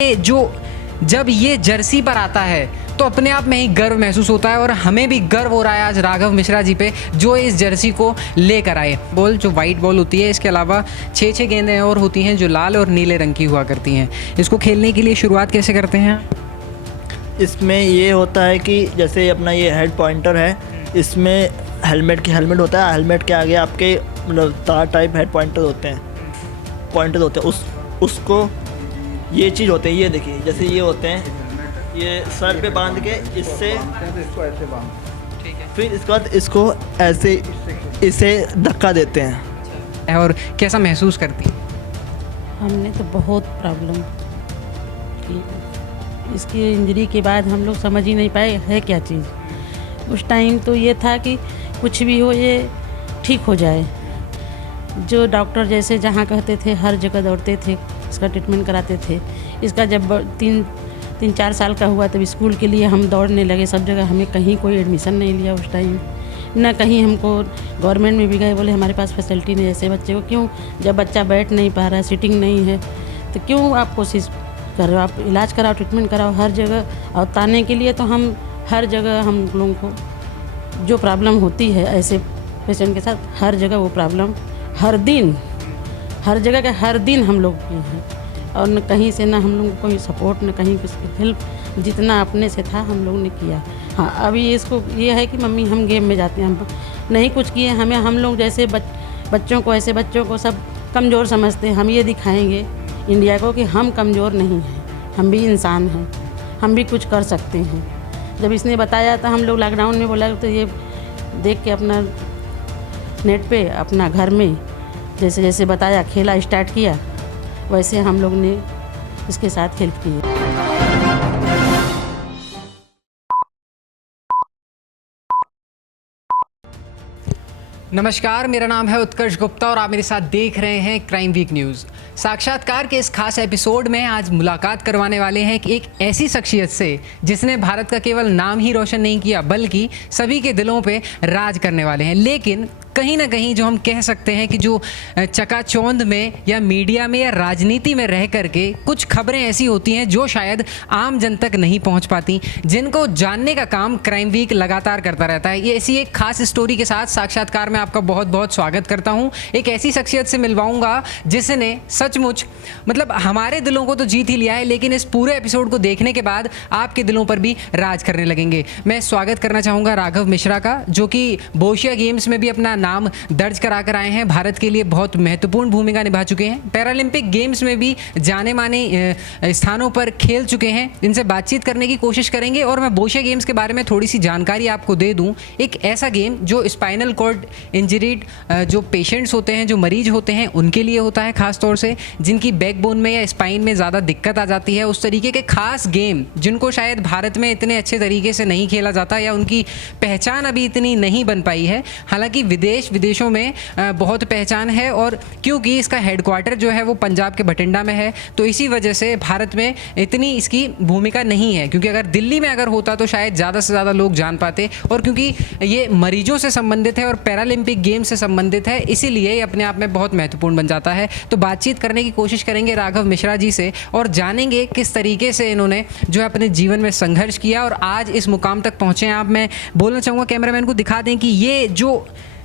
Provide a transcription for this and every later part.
जो जब ये जर्सी पर आता है तो अपने आप में ही गर्व महसूस होता है और हमें भी गर्व हो रहा है आज राघव मिश्रा जी पे जो इस जर्सी को लेकर आए। बॉल जो वाइट बॉल होती है, इसके अलावा 6 गेंदें और होती हैं जो लाल और नीले रंग की हुआ करती हैं। इसको खेलने के लिए शुरुआत कैसे करते हैं? इसमें ये होता है कि जैसे अपना ये हेड पॉइंटर है, इसमें हेलमेट होता है। हेलमेट के आगे आपके मतलब तार टाइप हेड पॉइंटर होते हैं। उसको ये चीज़ होते हैं, ये देखिए जैसे ये होते हैं, ये सर पे बांध के इससे ठीक है। फिर इसके बाद इसको ऐसे इसे धक्का देते हैं। और कैसा महसूस करती? हमने तो बहुत प्रॉब्लम की। इसकी इंजरी के बाद हम लोग समझ ही नहीं पाए है क्या चीज़। उस टाइम तो ये था कि कुछ भी हो ये ठीक हो जाए। जो डॉक्टर जैसे जहाँ कहते थे हर जगह दौड़ते थे, इसका ट्रीटमेंट कराते थे। इसका जब 3-4 साल का हुआ तब स्कूल के लिए हम दौड़ने लगे सब जगह। हमें कहीं कोई एडमिशन नहीं लिया उस टाइम, ना कहीं हमको गवर्नमेंट में भी गए, बोले हमारे पास फैसिलिटी नहीं है ऐसे बच्चे को। क्यों, जब बच्चा बैठ नहीं पा रहा है, सिटिंग नहीं है, तो क्यों आप कोशिश कर रहे हो? आप इलाज कराओ, ट्रीटमेंट कराओ हर जगह। और ताने के लिए तो हम हर जगह हम लोगों को जो प्रॉब्लम होती है ऐसे पेशेंट के साथ, हर जगह वो प्रॉब्लम हर जगह का हर दिन हम लोग किए हैं। और न कहीं से ना हम लोग को कोई सपोर्ट, न कहीं किसी हेल्प, जितना अपने से था हम लोग ने किया। हाँ, अभी इसको ये है कि मम्मी हम गेम में जाते हैं, हम नहीं कुछ किए। हम लोग जैसे बच्चों को, ऐसे बच्चों को सब कमज़ोर समझते हैं। हम ये दिखाएंगे इंडिया को कि हम कमज़ोर नहीं हैं, हम भी इंसान हैं, हम भी कुछ कर सकते हैं। जब इसने बताया था, हम लोग लॉकडाउन में बोला तो ये देख के अपना नेट पे अपना घर में जैसे जैसे बताया खेला स्टार्ट किया, वैसे हम लोग ने इसके साथ हेल्प की। नमस्कार, मेरा नाम है उत्कर्ष गुप्ता और आप मेरे साथ देख रहे हैं क्राइम वीक न्यूज़। साक्षात्कार के इस खास एपिसोड में आज मुलाकात करवाने वाले हैं कि एक ऐसी शख्सियत से जिसने भारत का केवल नाम ही रोशन नहीं किया बल्कि सभी के दिलों पे राज करने वाले हैं। लेकिन कहीं ना कहीं जो हम कह सकते हैं कि जो चकाचौंध में या मीडिया में या राजनीति में रह करके कुछ खबरें ऐसी होती हैं जो शायद आम जन तक नहीं पहुंच पाती, जिनको जानने का काम क्राइम वीक लगातार करता रहता है। ये ऐसी एक खास स्टोरी के साथ साक्षात्कार में आपका बहुत बहुत स्वागत करता हूं। एक ऐसी शख्सियत से मिलवाऊंगा जिसने सचमुच मतलब हमारे दिलों को तो जीत ही लिया है, लेकिन इस पूरे एपिसोड को देखने के बाद आपके दिलों पर भी राज करने लगेंगे। मैं स्वागत करना चाहूँगा राघव मिश्रा का, जो कि बोशिया गेम्स में भी अपना नाम दर्ज करा कर आए हैं। भारत के लिए बहुत महत्वपूर्ण भूमिका निभा चुके हैं। पैरालंपिक गेम्स में भी जाने माने स्थानों पर खेल चुके हैं। इनसे बातचीत करने की कोशिश करेंगे और मैं बोशिया गेम्स के बारे में थोड़ी सी जानकारी आपको दे दूं। एक ऐसा गेम जो स्पाइनल कॉर्ड इंजरीड जो पेशेंट्स होते हैं, जो मरीज होते हैं, उनके लिए होता है, खास तौर से जिनकी बैकबोन में या स्पाइन में ज़्यादा दिक्कत आ जाती है। उस तरीके के खास गेम जिनको शायद भारत में इतने अच्छे तरीके से नहीं खेला जाता या उनकी पहचान अभी इतनी नहीं बन पाई है। हालांकि विदेशों में बहुत पहचान है, और क्योंकि इसका हेडक्वार्टर जो है वो पंजाब के बठिंडा में है, तो इसी वजह से भारत में इतनी इसकी भूमिका नहीं है। क्योंकि अगर दिल्ली में अगर होता तो शायद ज़्यादा से ज़्यादा लोग जान पाते, और क्योंकि ये मरीजों से संबंधित है और पैरालंपिक गेम से संबंधित है, इसीलिए ये अपने आप में बहुत महत्वपूर्ण बन जाता है। तो बातचीत करने की कोशिश करेंगे राघव मिश्रा जी से और जानेंगे किस तरीके से इन्होंने जो है अपने जीवन में संघर्ष किया और आज इस मुकाम तक पहुँचे हैं। आप मैं बोलना चाहूँगा कैमरामैन को दिखा दें कि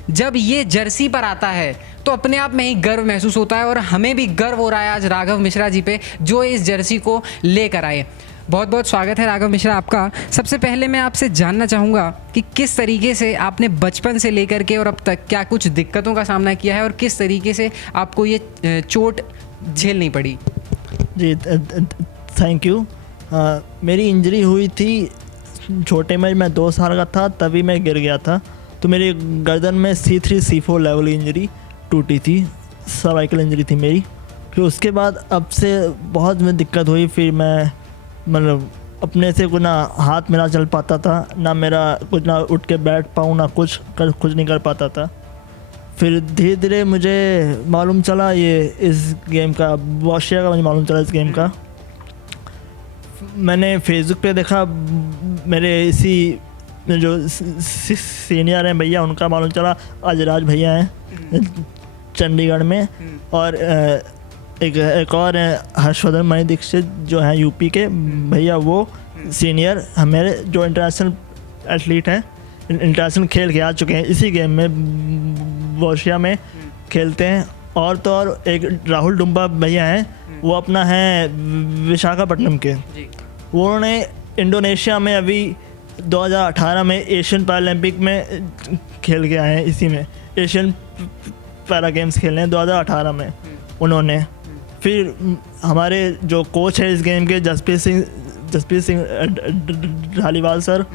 जब ये जर्सी पर आता है तो अपने आप में ही गर्व महसूस होता है और हमें भी गर्व हो रहा है आज राघव मिश्रा जी पे जो इस जर्सी को लेकर आए। बहुत बहुत स्वागत है राघव मिश्रा आपका। सबसे पहले मैं आपसे जानना चाहूँगा कि किस तरीके से आपने बचपन से लेकर के और अब तक क्या कुछ दिक्कतों का सामना किया है और किस तरीके से आपको ये चोट झेलनी पड़ी? जी थैंक यू। मेरी इंजरी हुई थी छोटे में, मैं 2 साल का था तभी मैं गिर गया था। तो मेरी गर्दन में C3 C4 लेवल इंजरी टूटी थी, सर्वाइकल इंजरी थी मेरी। फिर उसके बाद अब से बहुत में दिक्कत हुई। फिर मैं मतलब अपने से कुछ ना हाथ मेरा चल पाता था, ना मेरा कुछ ना उठ के बैठ पाऊँ, ना कुछ नहीं कर पाता था। फिर धीरे धीरे मुझे मालूम चला ये इस गेम का, बोशिया का मुझे मालूम चला इस गेम का। मैंने फेसबुक पे देखा, मेरे इसी जो सीनियर हैं भैया उनका मालूम चला, अजराज भैया हैं चंडीगढ़ में, और एक और हैं हर्षवर्धन मणि दीक्षित जो हैं यूपी के भैया, वो सीनियर हमारे जो इंटरनेशनल एथलीट हैं, इंटरनेशनल खेल के आ चुके हैं इसी गेम में, बोशिया में खेलते हैं। और तो और एक राहुल डुम्बा भैया हैं, वो अपना है विशाखापट्टनम के, वो उन्होंने इंडोनेशिया में अभी 2018 में एशियन पैरालंपिक में खेल के आए हैं, इसी में एशियन पैरा गेम्स खेले हैं 2018 में उन्होंने। फिर हमारे जो कोच है इस गेम के जसप्रीत सिंह ढालीवाल सर,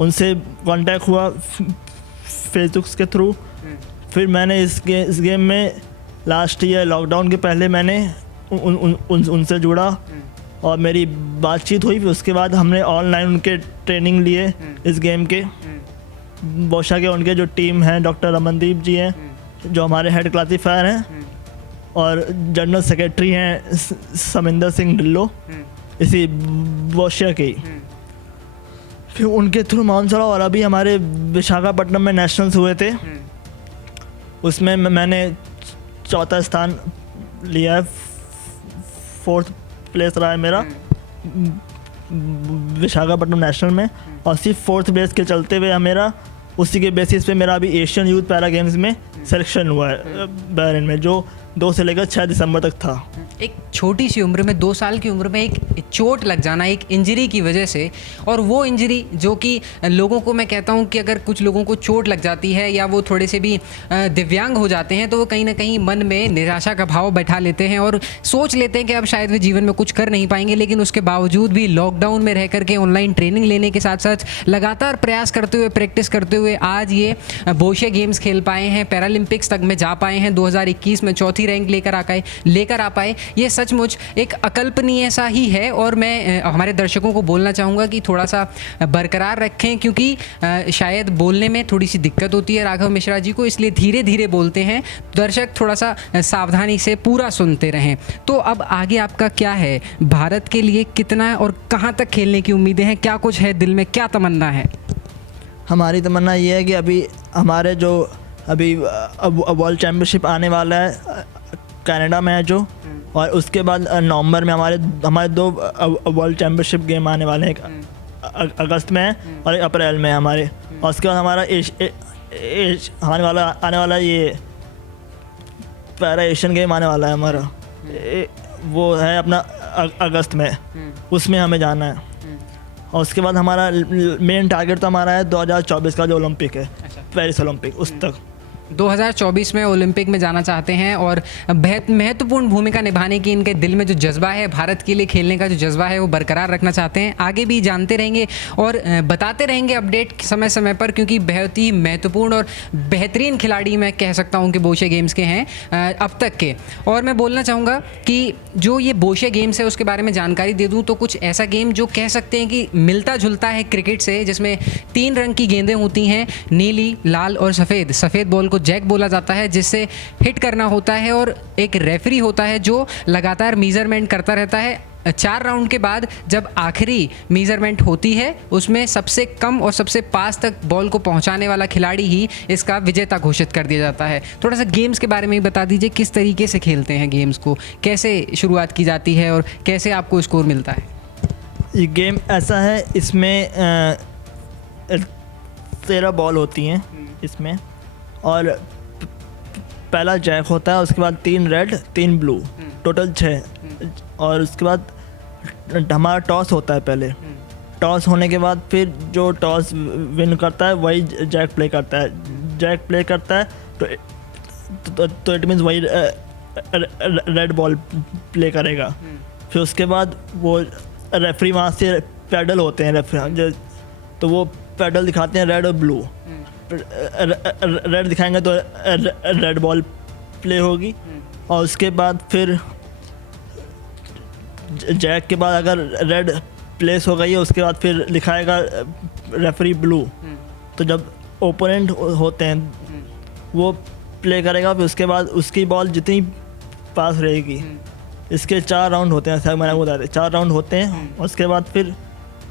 उनसे कांटेक्ट हुआ फेसबुक के थ्रू। फिर मैंने इस गेम में लास्ट ईयर लॉकडाउन के पहले मैंने उनसे जुड़ा और मेरी बातचीत हुई। फिर उसके बाद हमने ऑनलाइन उनके ट्रेनिंग लिए इस गेम के। बोशा के उनके जो टीम हैं, डॉक्टर रमनदीप जी हैं जो हमारे हेड क्लासीफायर हैं, और जनरल सेक्रेटरी हैं समिंदर सिंह ढिल्लो इसी बोशिया के ही। फिर उनके थ्रू मानसरा और अभी हमारे विशाखापट्टनम में नेशनल्स हुए थे, उसमें मैंने चौथा स्थान लिया है, 4th प्लेस रहा है मेरा विशाखापट्टनम नेशनल में। और सिर्फ 4th प्लेस के चलते हुए मेरा उसी के बेसिस पे मेरा अभी एशियन यूथ पैरा गेम्स में सिलेक्शन हुआ है बहरीन में, जो 2 से लेकर 6 दिसंबर तक था। एक छोटी सी उम्र में, 2 साल की उम्र में एक चोट लग जाना एक इंजरी की वजह से, और वो इंजरी जो कि लोगों को, मैं कहता हूँ कि अगर कुछ लोगों को चोट लग जाती है या वो थोड़े से भी दिव्यांग हो जाते हैं तो वो कहीं ना कहीं मन में निराशा का भाव बैठा लेते हैं और सोच लेते हैं कि अब शायद वे जीवन में कुछ कर नहीं पाएंगे। लेकिन उसके बावजूद भी लॉकडाउन में रह करके ऑनलाइन ट्रेनिंग लेने के साथ साथ लगातार प्रयास करते हुए, प्रैक्टिस करते हुए आज ये बोशिया गेम्स खेल पाए हैं, पैरालंपिक्स तक में जा पाए हैं, 2021 में 4थी रैंक लेकर आ पाए। ये सचमुच एक अकल्पनीय सा ही है। और मैं हमारे दर्शकों को बोलना चाहूँगा कि थोड़ा सा बरकरार रखें, क्योंकि शायद बोलने में थोड़ी सी दिक्कत होती है राघव मिश्रा जी को, इसलिए धीरे धीरे बोलते हैं। दर्शक थोड़ा सा सावधानी से पूरा सुनते रहें। तो अब आगे आपका क्या है, भारत के लिए कितना और कहाँ तक खेलने की उम्मीदें हैं, क्या कुछ है दिल में, क्या तमन्ना है? हमारी तमन्ना ये है कि अभी हमारे जो अभी वर्ल्ड चैम्पियनशिप आने वाला है कनाडा में है जो, और उसके बाद नवंबर में हमारे 2 वर्ल्ड चैम्पियनशिप गेम आने वाले हैं, एक अगस्त में है और एक अप्रैल में है हमारे। और उसके बाद हमारा आने वाला ये पैरा एशियन गेम आने वाला है हमारा, वो है अपना अगस्त में, उसमें हमें जाना है। और उसके बाद हमारा मेन टारगेट तो हमारा है 2024 का जो ओलंपिक है, पेरिस ओलंपिक, उस तक 2024 में ओलंपिक में जाना चाहते हैं। और महत्वपूर्ण भूमिका निभाने की इनके दिल में जो जज्बा है, भारत के लिए खेलने का जो जज्बा है, वो बरकरार रखना चाहते हैं। आगे भी जानते रहेंगे और बताते रहेंगे अपडेट समय समय पर, क्योंकि बहुत ही महत्वपूर्ण और बेहतरीन खिलाड़ी मैं कह सकता हूँ कि बोशिया गेम्स के हैं अब तक के। और मैं बोलना चाहूँगा कि जो ये बोशिया गेम्स है उसके बारे में जानकारी दे दूँ तो कुछ ऐसा गेम जो कह सकते हैं कि मिलता जुलता है क्रिकेट से, जिसमें 3 रंग की गेंदें होती हैं, नीली, लाल और सफ़ेद बॉल को जैक बोला जाता है, जिससे हिट करना होता है। और एक रेफरी होता है जो लगातार मीज़रमेंट करता रहता है। 4 राउंड के बाद जब आखिरी मीज़रमेंट होती है, उसमें सबसे कम और सबसे पास तक बॉल को पहुंचाने वाला खिलाड़ी ही इसका विजेता घोषित कर दिया जाता है। थोड़ा सा गेम्स के बारे में ही बता दीजिए, किस तरीके से खेलते हैं गेम्स को, कैसे शुरुआत की जाती है और कैसे आपको स्कोर मिलता है? ये गेम ऐसा है, इसमें 13 बॉल होती हैं इसमें, और पहला जैक होता है, उसके बाद 3 रेड 3 ब्लू, टोटल 6। और उसके बाद हमारा टॉस होता है। पहले टॉस होने के बाद फिर जो टॉस विन करता है वही जैक प्ले करता है। जैक प्ले करता है तो इट मीन्स वही रेड बॉल प्ले करेगा। फिर उसके बाद वो रेफरी वहाँ से पैडल होते हैं, रेफरी तो वो पैडल दिखाते हैं रेड और ब्लू। रेड दिखाएंगे तो रेड बॉल प्ले होगी, और उसके बाद फिर जैक के बाद अगर रेड प्लेस हो गई है उसके बाद फिर लिखाएगा रेफरी ब्लू। तो जब ओपोनेंट होते हैं वो प्ले करेगा, फिर उसके बाद उसकी बॉल जितनी पास रहेगी। इसके 4 राउंड होते हैं, मैंने बता दिया 4 राउंड होते हैं। उसके बाद फिर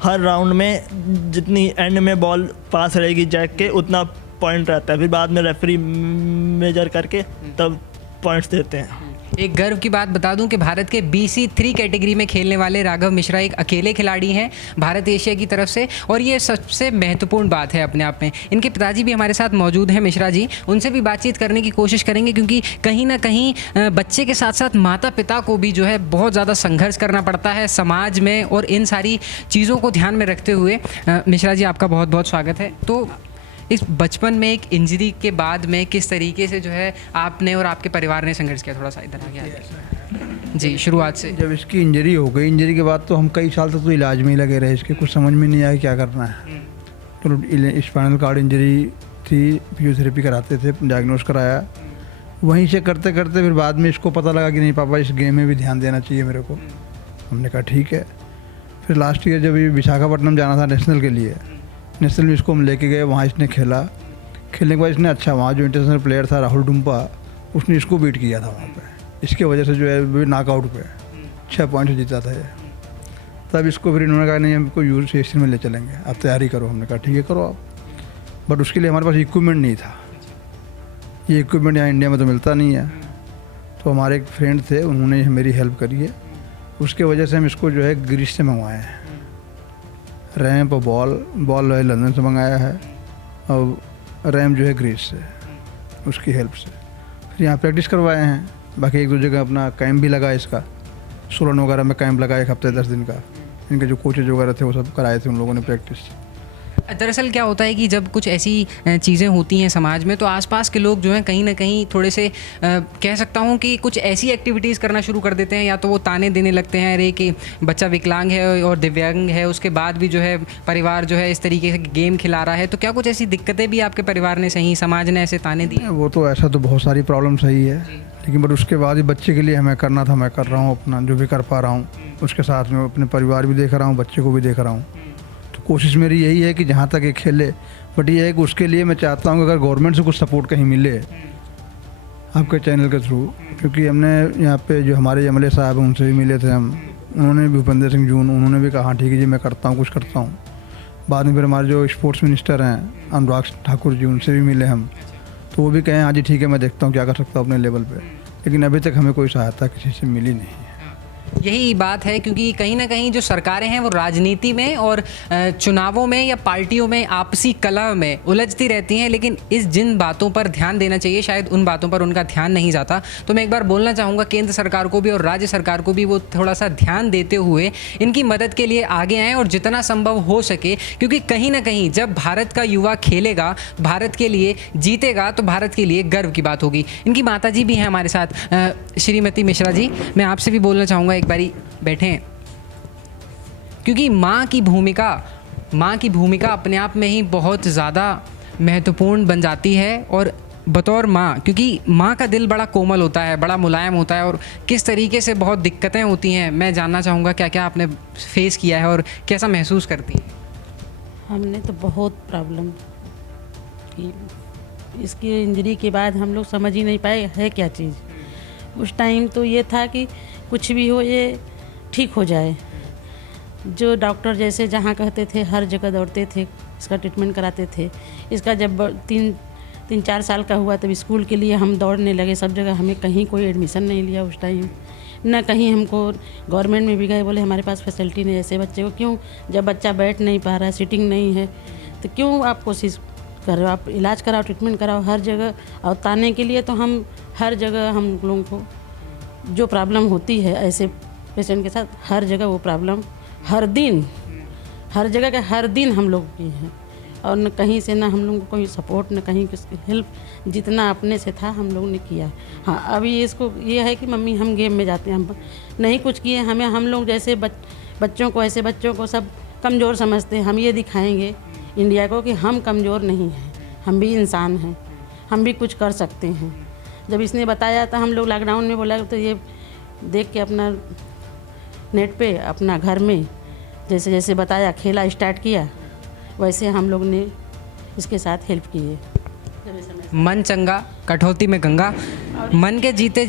हर राउंड में जितनी एंड में बॉल पास रहेगी जैक के उतना पॉइंट रहता है। फिर बाद में रेफरी मेजर करके तब पॉइंट्स देते हैं। एक गर्व की बात बता दूं कि भारत के BC3 कैटेगरी में खेलने वाले राघव मिश्रा एक अकेले खिलाड़ी हैं भारत एशिया की तरफ से, और ये सबसे महत्वपूर्ण बात है अपने आप में। इनके पिताजी भी हमारे साथ मौजूद हैं मिश्रा जी, उनसे भी बातचीत करने की कोशिश करेंगे, क्योंकि कहीं ना कहीं बच्चे के साथ साथ माता पिता को भी जो है बहुत ज़्यादा संघर्ष करना पड़ता है समाज में, और इन सारी चीज़ों को ध्यान में रखते हुए मिश्रा जी आपका बहुत बहुत स्वागत है। तो इस बचपन में एक इंजरी के बाद में किस तरीके से जो है आपने और आपके परिवार ने संघर्ष किया, थोड़ा सा इधर आ गया जी, शुरुआत से। जब इसकी इंजरी हो गई, इंजरी के बाद तो हम कई साल तक तो इलाज में ही लगे रहे, इसके कुछ समझ में नहीं आया क्या करना है। तो स्पाइनल कार्ड इंजरी थी, फिजियोथेरेपी कराते थे, डायग्नोस कराया, वहीं से करते करते फिर बाद में इसको पता लगा कि नहीं पापा इस गेम में भी ध्यान देना चाहिए मेरे को। हमने कहा ठीक है। फिर लास्ट ईयर जब ये विशाखापट्टनम जाना था नेशनल के लिए, नेशनल में इसको हम लेके गए, वहाँ इसने खेला। खेलने के बाद इसने अच्छा, वहाँ जो इंटरनेशनल प्लेयर था राहुल डुम्पा, उसने इसको बीट किया था वहाँ पे। इसके वजह से जो है नॉकआउट पे 6 पॉइंट से जीता था ये। तब इसको फिर इन्होंने कहा नहीं हमको यूएसए में ले चलेंगे, आप तैयारी करो। हमने कहा ठीक है करो आप, बट उसके लिए हमारे पास इक्विपमेंट नहीं था। ये इक्विपमेंट यहाँ इंडिया में तो मिलता नहीं है। तो हमारे एक फ्रेंड थे, उन्होंने मेरी हेल्प करी है। उसके वजह से हम इसको जो है ग्रीस से मंगवाए हैं, रैम्प और बॉल लंदन से मंगाया है, और रैम्प जो है ग्रीस से, उसकी हेल्प से। फिर यहाँ प्रैक्टिस करवाए हैं। बाकी एक दो जगह अपना कैंप भी लगा इसका, सोलन वगैरह में कैंप लगा 1 हफ्ते 10 दिन का। इनके जो कोचेज वगैरह थे वो सब कराए थे उन लोगों ने प्रैक्टिस। दरअसल क्या होता है कि जब कुछ ऐसी चीज़ें होती हैं समाज में, तो आसपास के लोग जो हैं कहीं ना कहीं थोड़े से कह सकता हूँ कि कुछ ऐसी एक्टिविटीज़ करना शुरू कर देते हैं, या तो वो ताने देने लगते हैं अरे कि बच्चा विकलांग है और दिव्यांग है, उसके बाद भी जो है परिवार जो है इस तरीके से गेम खिला रहा है। तो क्या कुछ ऐसी दिक्कतें भी आपके परिवार ने सही, समाज ने ऐसे ताने दिए? वो तो ऐसा तो बहुत सारी प्रॉब्लम सही है, लेकिन बट उसके बाद ही बच्चे के लिए हमें करना था, मैं कर रहा हूँ अपना जो भी कर पा रहा हूँ। उसके साथ में अपने परिवार भी देख रहा हूँ, बच्चे को भी देख रहा हूँ। कोशिश मेरी यही है कि जहाँ तक ये खेले, बट ये है कि उसके लिए मैं चाहता हूँ कि अगर गवर्नमेंट से कुछ सपोर्ट कहीं मिले आपके चैनल के थ्रू, क्योंकि हमने यहाँ पे जो हमारे MLA साहब हैं उनसे भी मिले थे हम, उन्होंने भी भूपेंद्र सिंह जून, उन्होंने भी कहा हाँ ठीक है जी मैं करता हूँ, कुछ करता हूँ। बाद में फिर हमारे जो स्पोर्ट्स मिनिस्टर हैं अनुराग ठाकुर जी, उनसे भी मिले हम, तो वो भी कहें हाँ जी ठीक है मैं देखता हूँ क्या कर सकता हूँ अपने लेवल पर। लेकिन अभी तक हमें कोई सहायता किसी से मिली नहीं है। यही बात है, क्योंकि कहीं ना कहीं जो सरकारें हैं वो राजनीति में और चुनावों में या पार्टियों में आपसी कलह में उलझती रहती हैं, लेकिन जिन बातों पर ध्यान देना चाहिए शायद उन बातों पर उनका ध्यान नहीं जाता। तो मैं एक बार बोलना चाहूँगा केंद्र सरकार को भी और राज्य सरकार को भी, वो थोड़ा सा ध्यान देते हुए इनकी मदद के लिए आगे आएँ और जितना संभव हो सके, क्योंकि कहीं ना कहीं जब भारत का युवा खेलेगा, भारत के लिए जीतेगा, तो भारत के लिए गर्व की बात होगी। इनकी माता जी भी हैं हमारे साथ, श्रीमती मिश्रा जी, मैं आपसे भी बोलना चाहूँगा, एक बारी बैठें, क्योंकि माँ की भूमिका अपने आप में ही बहुत ज़्यादा महत्वपूर्ण बन जाती है। और बतौर माँ, क्योंकि माँ का दिल बड़ा कोमल होता है, बड़ा मुलायम होता है, और किस तरीके से बहुत दिक्कतें होती हैं, मैं जानना चाहूँगा क्या क्या आपने फेस किया है और कैसा महसूस करती हैं? हमने तो बहुत प्रॉब्लम की। इसकी इंजरी के बाद हम लोग समझ ही नहीं पाए है क्या चीज़। उस टाइम तो ये था कि कुछ भी हो ये ठीक हो जाए। जो डॉक्टर जैसे जहाँ कहते थे हर जगह दौड़ते थे, इसका ट्रीटमेंट कराते थे। इसका जब 3-4 साल का हुआ तब स्कूल के लिए हम दौड़ने लगे सब जगह। हमें कहीं कोई एडमिशन नहीं लिया उस टाइम, ना कहीं हमको गवर्नमेंट में भी गए, बोले हमारे पास फैसिलिटी नहीं ऐसे बच्चे को। क्यों, जब बच्चा बैठ नहीं पा रहा है, सीटिंग नहीं है, तो क्यों आप कोशिश कर रहे हो? आप इलाज कराओ, ट्रीटमेंट कराओ हर जगह। और ताने के लिए तो हम हर जगह, हम लोगों को जो प्रॉब्लम होती है ऐसे पेशेंट के साथ, हर जगह वो प्रॉब्लम हर दिन, हर जगह का हर दिन हम लोग की हैं। और न कहीं से ना हम लोगों को कोई सपोर्ट, न कहीं किसकी हेल्प, जितना अपने से था हम लोग ने किया। हाँ, अभी इसको ये है कि मम्मी हम गेम में जाते हैं, हम नहीं कुछ किए। हम लोग जैसे बच्चों को, ऐसे बच्चों को सब कमज़ोर समझते हैं। हम ये दिखाएंगे इंडिया को कि हम कमज़ोर नहीं हैं, हम भी इंसान हैं, हम भी कुछ कर सकते हैं। जब इसने बताया तो हम लोग लॉकडाउन में बोला तो ये देख के अपना नेट पे अपना घर में जैसे जैसे बताया खेला स्टार्ट किया, वैसे हम लोग ने इसके साथ हेल्प की है। मन चंगा कठौती में गंगा, मन के जीते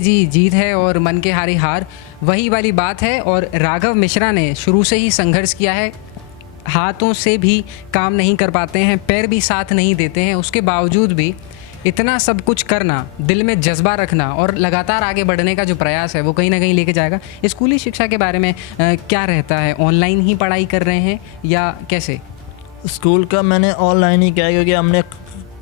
जी जीत है और मन के हारी हार, वही वाली बात है। और राघव मिश्रा ने शुरू से ही संघर्ष किया है, हाथों से भी काम नहीं कर पाते हैं, पैर भी साथ नहीं देते हैं, उसके बावजूद भी इतना सब कुछ करना, दिल में जज्बा रखना और लगातार आगे बढ़ने का जो प्रयास है वो कहीं ना कहीं लेके जाएगा। स्कूली शिक्षा के बारे में क्या रहता है, ऑनलाइन ही पढ़ाई कर रहे हैं या कैसे? स्कूल का मैंने ऑनलाइन ही किया, क्योंकि हमने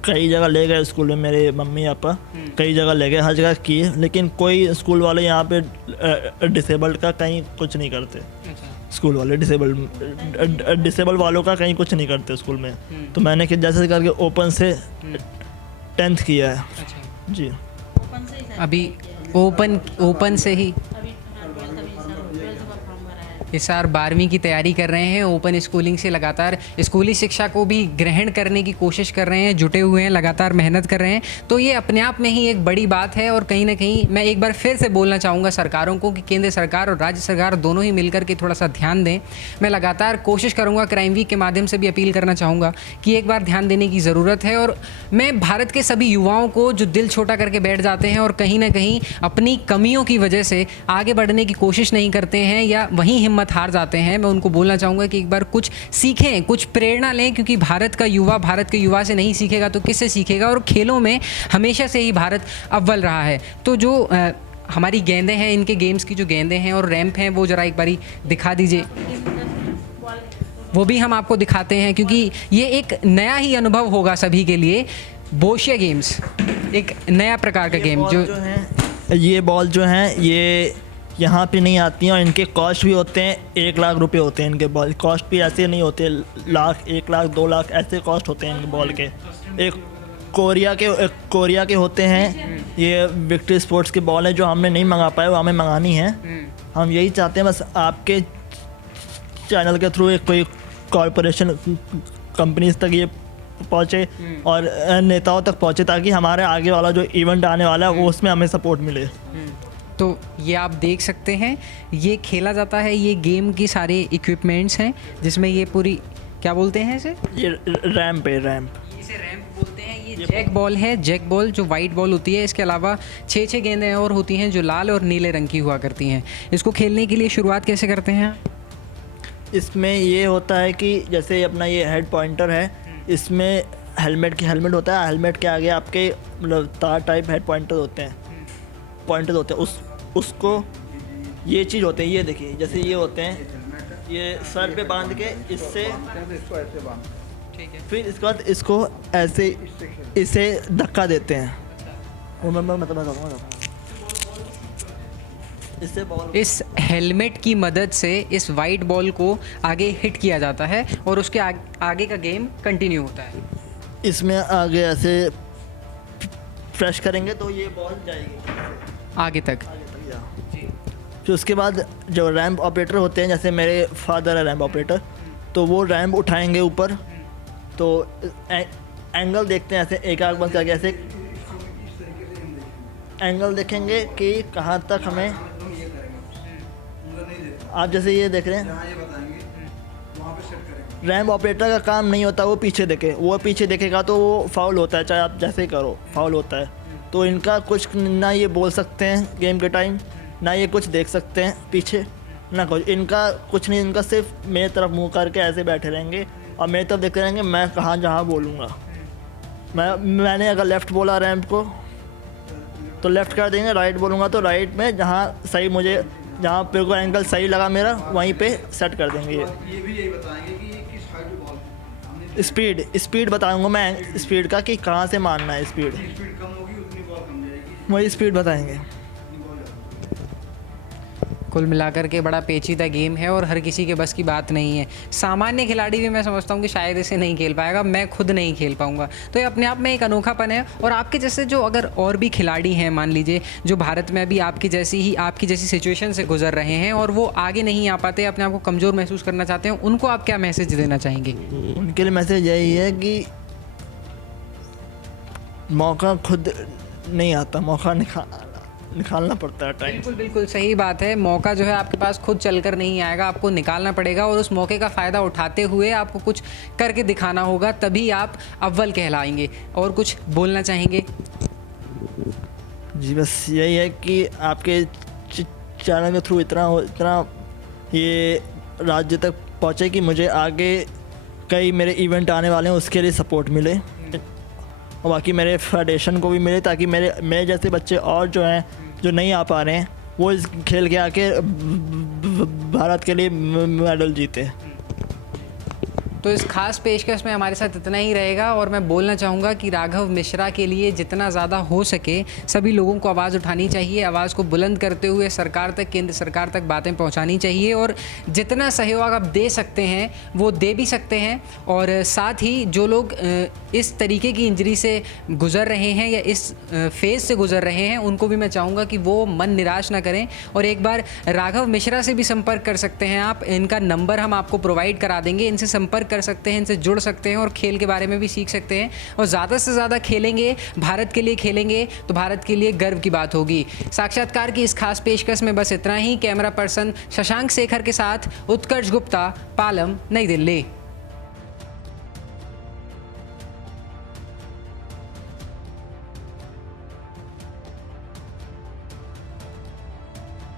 कई जगह ले गए स्कूल में, मेरे मम्मी पापा कई जगह ले गए, हर जगह किए, लेकिन कोई स्कूल वाले यहाँ पे डिसेबल्ड का कहीं कुछ नहीं करते। स्कूल वाले डिसेबल वालों का कहीं कुछ नहीं करते स्कूल में। तो मैंने कि जैसे करके ओपन से 10th किया है। जी, अभी ओपन से ही इस साल 12वीं की तैयारी कर रहे हैं, ओपन स्कूलिंग से लगातार स्कूली शिक्षा को भी ग्रहण करने की कोशिश कर रहे हैं, जुटे हुए हैं, लगातार मेहनत कर रहे हैं। तो ये अपने आप में ही एक बड़ी बात है और कहीं ना कहीं मैं एक बार फिर से बोलना चाहूँगा सरकारों को कि केंद्र सरकार और राज्य सरकार दोनों ही मिलकर के थोड़ा सा ध्यान दें। मैं लगातार कोशिश करूँगा, क्राइम वीक के माध्यम से भी अपील करना चाहूँगा कि एक बार ध्यान देने की ज़रूरत है। और मैं भारत के सभी युवाओं को जो दिल छोटा करके बैठ जाते हैं और कहीं ना कहीं अपनी कमियों की वजह से आगे बढ़ने की कोशिश नहीं करते हैं या वहीं हिम्मत हार जाते हैं, मैं उनको बोलना चाहूँगा कि एक बार कुछ सीखें, कुछ प्रेरणा लें, क्योंकि भारत के युवा से नहीं सीखेगा तो किससे सीखेगा। और खेलों में हमेशा से ही भारत अव्वल रहा है। तो जो हमारी गेंदें हैं, इनके गेम्स की जो गेंदें हैं और रैंप हैं, वो ज़रा एक बारी दिखा दीजिए। वो भी हम आपको दिखाते हैं क्योंकि ये एक नया ही अनुभव होगा सभी के लिए। बोशिया गेम्स एक नया प्रकार का गेम जो है, ये बॉल जो हैं ये यहाँ पे नहीं आती हैं और इनके कॉस्ट भी होते हैं 1 लाख रुपए होते हैं। इनके बॉल कॉस्ट भी ऐसे नहीं होते, लाख 1 लाख 2 लाख ऐसे कॉस्ट होते हैं इनके बॉल के। एक कोरिया के होते हैं, ये विक्ट्री स्पोर्ट्स के बॉल है जो हमने नहीं मंगा पाए, वो हमें मंगानी है। हम यही चाहते हैं बस आपके चैनल के थ्रू एक कोई कॉरपोरेशन कंपनीज तक ये पहुँचे और नेताओं तक पहुँचे, ताकि हमारे आगे वाला जो इवेंट आने वाला है वो उसमें हमें सपोर्ट मिले। तो ये आप देख सकते हैं, ये खेला जाता है, ये गेम की सारे इक्विपमेंट्स हैं जिसमें ये पूरी क्या बोलते हैं इसे? ये रैम्प है, रैम्प, इसे रैंप बोलते हैं। ये जैक बॉल है, जैक बॉल जो वाइट बॉल होती है। इसके अलावा 6 गेंदें और होती हैं जो लाल और नीले रंग की हुआ करती हैं। इसको खेलने के लिए शुरुआत कैसे करते हैं? इसमें ये होता है कि जैसे अपना ये हेड पॉइंटर है, इसमें हेलमेट होता है, हेलमेट के आगे आपके मतलब तार टाइप हेड पॉइंटर होते हैं, उसको ये चीज़ होते हैं, ये देखिए जैसे ये होते हैं, ये सर पे बांध के इससे, ठीक है, फिर इसके बाद इसको ऐसे इसे धक्का देते हैं। वो मैं बताऊँगा इससे बॉल, इस हेलमेट की मदद से इस वाइट बॉल को आगे हिट किया जाता है और उसके आगे का गेम कंटिन्यू होता है। इसमें आगे ऐसे प्रेस करेंगे तो ये बॉल जाएगी आगे तक। फिर उसके बाद जो रैम्प ऑपरेटर होते हैं, जैसे मेरे फादर है रैम्प ऑपरेटर, तो वो रैम्प उठाएंगे ऊपर, तो एंगल देखते हैं ऐसे एक आग बंद करके, ऐसे एंगल देखेंगे कि कहाँ तक हमें, आप जैसे ये देख रहे हैं, रैम्प ऑपरेटर का काम नहीं होता वो पीछे देखे, वो पीछे देखेगा तो वो फाउल होता है, चाहे आप जैसे ही करो फाउल होता है। तो इनका कुछ ना ये बोल सकते हैं गेम के टाइम, ना ये कुछ देख सकते हैं पीछे, ना कुछ, इनका कुछ नहीं, इनका सिर्फ मेरी तरफ मुंह करके ऐसे बैठे रहेंगे और मेरी तरफ देखते रहेंगे, मैं कहाँ जहाँ बोलूँगा। मैंने अगर लेफ़्ट बोला रैम्प को तो लेफ़्ट कर देंगे, राइट बोलूँगा तो राइट में, जहाँ सही मुझे, जहाँ पे को एंगल सही लगा मेरा वहीं पे सेट कर देंगे। ये भी यही बताएंगे कि ये किस हाइट पे बॉल, स्पीड बताऊँगा मैं स्पीड का कि कहाँ से मारना है, स्पीड कम होगी उतनी बॉल कम जाएगी, वही स्पीड बताएंगे। कुल मिलाकर के बड़ा पेचीदा गेम है और हर किसी के बस की बात नहीं है। सामान्य खिलाड़ी भी मैं समझता हूँ कि शायद इसे नहीं खेल पाएगा, मैं खुद नहीं खेल पाऊँगा। तो ये अपने आप में एक अनोखापन है। और आपके जैसे जो अगर और भी खिलाड़ी हैं, मान लीजिए जो भारत में अभी आपकी जैसी सिचुएशन से गुजर रहे हैं और वो आगे नहीं आ पाते, अपने आप को कमज़ोर महसूस करना चाहते हैं, उनको आप क्या मैसेज देना चाहेंगे? उनके लिए मैसेज यही है कि मौका खुद नहीं आता, मौका निकालना पड़ता है टाइम। बिल्कुल सही बात है। मौका जो है आपके पास खुद चलकर नहीं आएगा, आपको निकालना पड़ेगा और उस मौके का फ़ायदा उठाते हुए आपको कुछ करके दिखाना होगा, तभी आप अव्वल कहलाएंगे। और कुछ बोलना चाहेंगे? जी बस यही है कि आपके चैनल के थ्रू इतना ये राज्य तक पहुँचे कि मुझे आगे कई मेरे इवेंट आने वाले हैं, उसके लिए सपोर्ट मिले। और बाकी मेरे फेडरेशन को भी मिले, ताकि मेरे जैसे बच्चे और जो हैं जो नहीं आ पा रहे हैं वो इस खेल के आके भारत के लिए मेडल जीते। तो इस खास पेशकश में हमारे साथ इतना ही रहेगा, और मैं बोलना चाहूँगा कि राघव मिश्रा के लिए जितना ज़्यादा हो सके सभी लोगों को आवाज़ उठानी चाहिए, आवाज़ को बुलंद करते हुए सरकार तक, केंद्र सरकार तक बातें पहुँचानी चाहिए, और जितना सहयोग आप दे सकते हैं वो दे भी सकते हैं। और साथ ही जो लोग इस तरीके की इंजरी से गुज़र रहे हैं या इस फेज़ से गुज़र रहे हैं उनको भी मैं चाहूँगा कि वो मन निराश ना करें, और एक बार राघव मिश्रा से भी संपर्क कर सकते हैं आप। इनका नंबर हम आपको प्रोवाइड करा देंगे, इनसे संपर्क कर सकते हैं, इनसे जुड़ सकते हैं और खेल के बारे में भी सीख सकते हैं। और ज़्यादा से ज़्यादा खेलेंगे, भारत के लिए खेलेंगे तो भारत के लिए गर्व की बात होगी। साक्षात्कार की इस खास पेशकश में बस इतना ही। कैमरा पर्सन शशांक शेखर के साथ उत्कर्ष गुप्ता, पालम, नई दिल्ली।